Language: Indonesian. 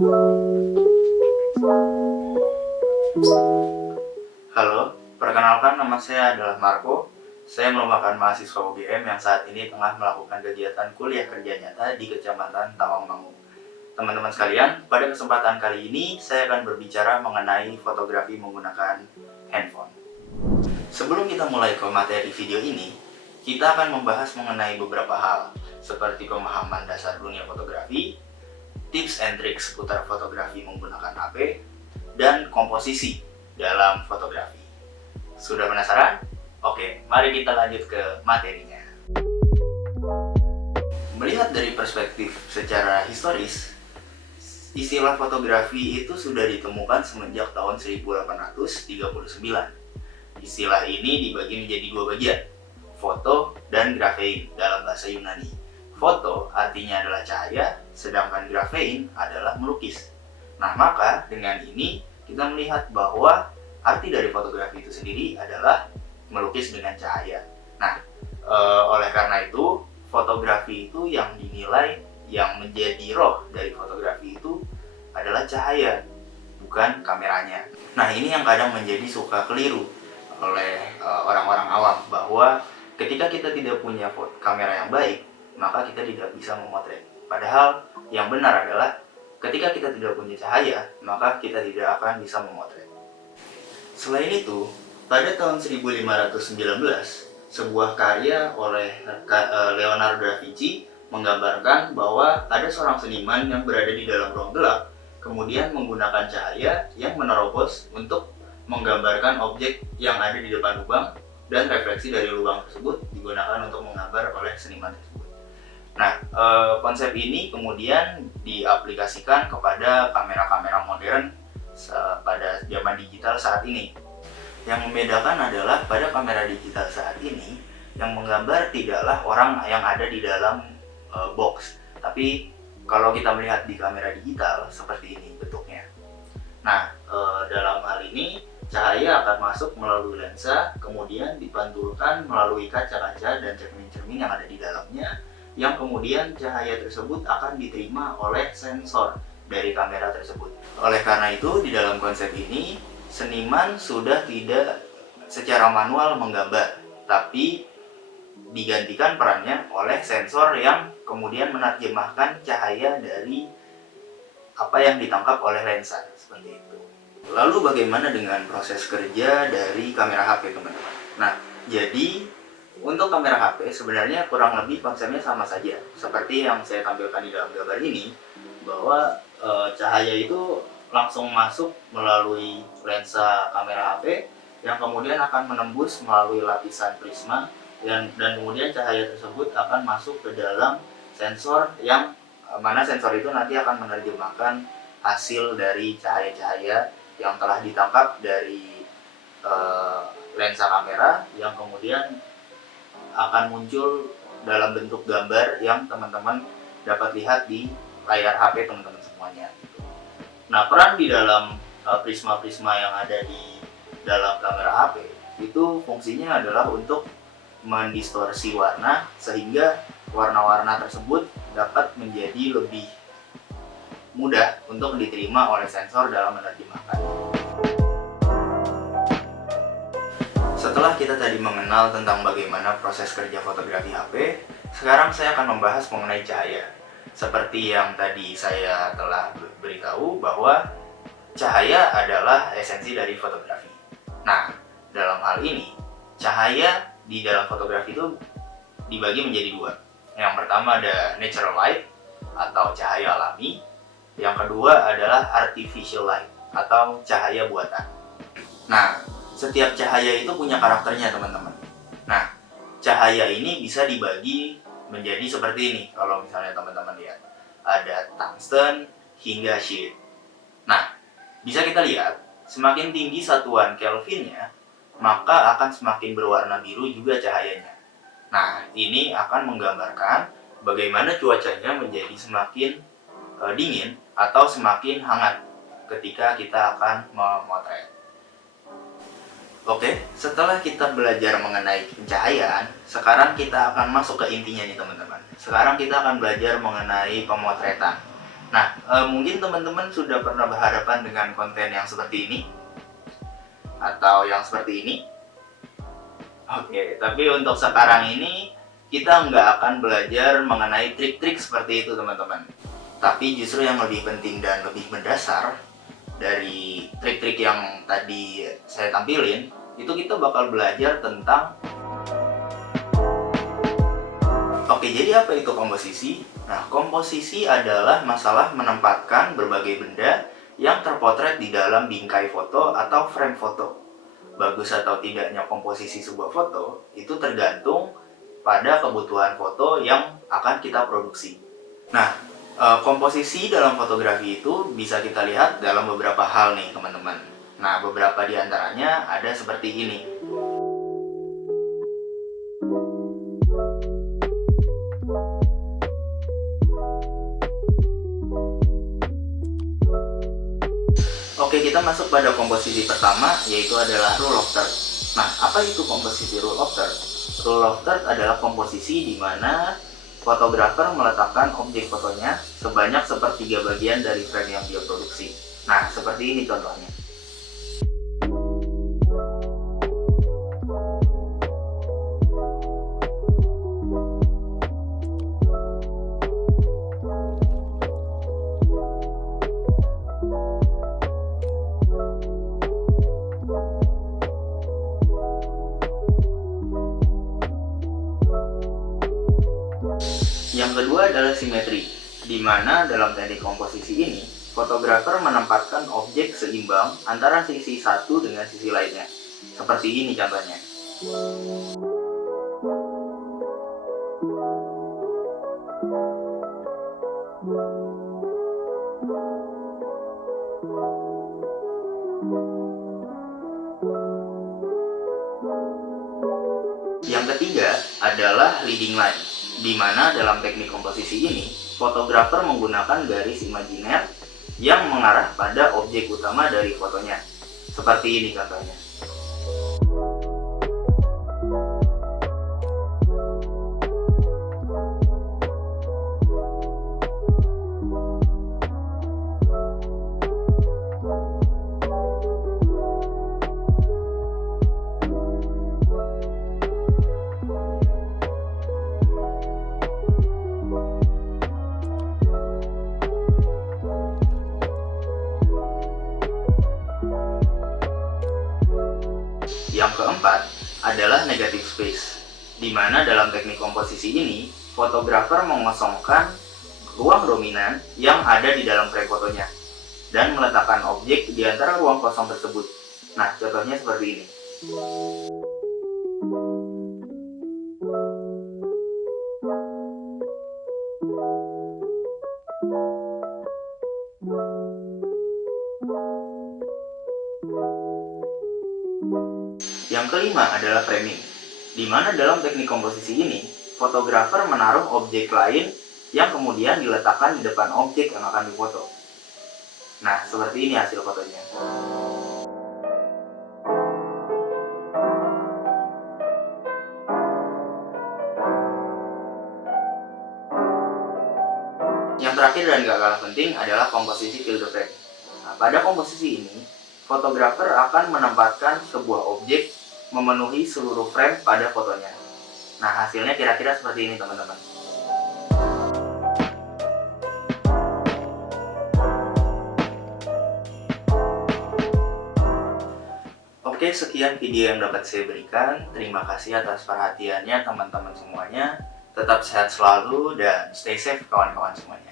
Halo, perkenalkan nama saya adalah Marco. Saya merupakan mahasiswa UGM yang saat ini tengah melakukan kegiatan kuliah kerja nyata di Kecamatan Tawangmangu. Teman-teman sekalian, pada kesempatan kali ini saya akan berbicara mengenai fotografi menggunakan handphone. Sebelum kita mulai ke materi video ini, kita akan membahas mengenai beberapa hal, seperti pemahaman dasar dunia fotografi, tips and tricks seputar fotografi menggunakan HP, dan komposisi dalam fotografi. Sudah penasaran? Oke, mari kita lanjut ke materinya. Melihat dari perspektif secara historis, istilah fotografi itu sudah ditemukan semenjak tahun 1839. Istilah ini dibagi menjadi dua bagian, foto dan grafein dalam bahasa Yunani. Foto artinya adalah cahaya, sedangkan grafein adalah melukis. Nah, maka dengan ini kita melihat bahwa arti dari fotografi itu sendiri adalah melukis dengan cahaya. Nah, oleh karena itu, fotografi itu yang dinilai yang menjadi roh dari fotografi itu adalah cahaya, bukan kameranya. Nah, ini yang kadang menjadi suka keliru oleh orang-orang awam, bahwa ketika kita tidak punya kamera yang baik, maka kita tidak bisa memotret. Padahal yang benar adalah ketika kita tidak punya cahaya, maka kita tidak akan bisa memotret. Selain itu, pada tahun 1519, sebuah karya oleh Leonardo da Vinci menggambarkan bahwa ada seorang seniman yang berada di dalam ruang gelap, kemudian menggunakan cahaya yang menerobos untuk menggambarkan objek yang ada di depan lubang, dan refleksi dari lubang tersebut digunakan untuk menggambar oleh seniman tersebut. Nah, konsep ini kemudian diaplikasikan kepada kamera-kamera modern pada zaman digital saat ini. Yang membedakan adalah pada kamera digital saat ini, yang menggambar tidaklah orang yang ada di dalam box, tapi kalau kita melihat di kamera digital seperti ini bentuknya. Nah, dalam hal ini cahaya akan masuk melalui lensa, kemudian dipantulkan melalui kaca-kaca dan cermin-cermin yang ada di dalamnya, yang kemudian cahaya tersebut akan diterima oleh sensor dari kamera tersebut. Oleh karena itu, di dalam konsep ini, seniman sudah tidak secara manual menggambar, tapi digantikan perannya oleh sensor yang kemudian menerjemahkan cahaya dari apa yang ditangkap oleh lensa, seperti itu. Lalu bagaimana dengan proses kerja dari kamera HP, teman-teman? Nah, jadi untuk kamera HP sebenarnya kurang lebih konsepnya sama saja seperti yang saya tampilkan di dalam gambar ini, bahwa cahaya itu langsung masuk melalui lensa kamera HP yang kemudian akan menembus melalui lapisan prisma, dan kemudian cahaya tersebut akan masuk ke dalam sensor, yang mana sensor itu nanti akan menerjemahkan hasil dari cahaya-cahaya yang telah ditangkap dari lensa kamera, yang kemudian akan muncul dalam bentuk gambar yang teman-teman dapat lihat di layar HP teman-teman semuanya. Nah, peran di dalam prisma-prisma yang ada di dalam kamera HP itu fungsinya adalah untuk mendistorsi warna, sehingga warna-warna tersebut dapat menjadi lebih mudah untuk diterima oleh sensor dalam menerjemahkan. Setelah kita tadi mengenal tentang bagaimana proses kerja fotografi HP, sekarang saya akan membahas mengenai cahaya. Seperti yang tadi saya telah beritahu bahwa cahaya adalah esensi dari fotografi. Nah, dalam hal ini, cahaya di dalam fotografi itu dibagi menjadi dua. Yang pertama ada natural light atau cahaya alami. Yang kedua adalah artificial light atau cahaya buatan. Nah, setiap cahaya itu punya karakternya, teman-teman. Nah, cahaya ini bisa dibagi menjadi seperti ini. Kalau misalnya teman-teman lihat, ada tungsten hingga sheet. Nah, bisa kita lihat, semakin tinggi satuan Kelvinnya, maka akan semakin berwarna biru juga cahayanya. Nah, ini akan menggambarkan bagaimana cuacanya menjadi semakin dingin atau semakin hangat ketika kita akan memotret. Oke, setelah kita belajar mengenai pencahayaan, sekarang kita akan masuk ke intinya nih, teman-teman. Sekarang kita akan belajar mengenai pemotretan. Nah, mungkin teman-teman sudah pernah berhadapan dengan konten yang seperti ini atau yang seperti ini. Oke, tapi untuk sekarang ini kita nggak akan belajar mengenai trik-trik seperti itu teman-teman. Tapi justru yang lebih penting dan lebih mendasar dari trik-trik yang tadi saya tampilin, itu kita bakal belajar tentang jadi apa itu komposisi? Nah, komposisi adalah masalah menempatkan berbagai benda yang terpotret di dalam bingkai foto atau frame foto. Bagus atau tidaknya komposisi sebuah foto itu tergantung pada kebutuhan foto yang akan kita produksi. Nah, komposisi dalam fotografi itu bisa kita lihat dalam beberapa hal nih teman-teman. Nah, beberapa di antaranya ada seperti ini. Oke, kita masuk pada komposisi pertama, yaitu adalah rule of third. Nah, apa itu komposisi rule of third? Rule of third adalah komposisi di mana fotografer meletakkan objek fotonya sebanyak sepertiga bagian dari frame yang dia produksi. Nah, seperti ini contohnya. Yang kedua adalah simetri, di mana dalam teknik komposisi ini, fotografer menempatkan objek seimbang antara sisi satu dengan sisi lainnya. Seperti ini contohnya. Yang ketiga adalah leading line, di mana dalam teknik komposisi ini, fotografer menggunakan garis imajiner yang mengarah pada objek utama dari fotonya. Seperti ini contohnya. Yang keempat adalah negative space, di mana dalam teknik komposisi ini, fotografer mengosongkan ruang dominan yang ada di dalam frame fotonya dan meletakkan objek di antara ruang kosong tersebut. Nah, contohnya seperti ini. Yang kelima adalah framing, di mana dalam teknik komposisi ini, fotografer menaruh objek lain yang kemudian diletakkan di depan objek yang akan difoto. Nah, seperti ini hasil fotonya. Yang terakhir dan gak kalah penting adalah komposisi field of frame. Nah, pada komposisi ini, fotografer akan menempatkan sebuah objek memenuhi seluruh frame pada fotonya. Nah, hasilnya kira-kira seperti ini teman-teman. Oke, sekian video yang dapat saya berikan. Terima kasih atas perhatiannya teman-teman semuanya. Tetap sehat selalu dan stay safe kawan-kawan semuanya.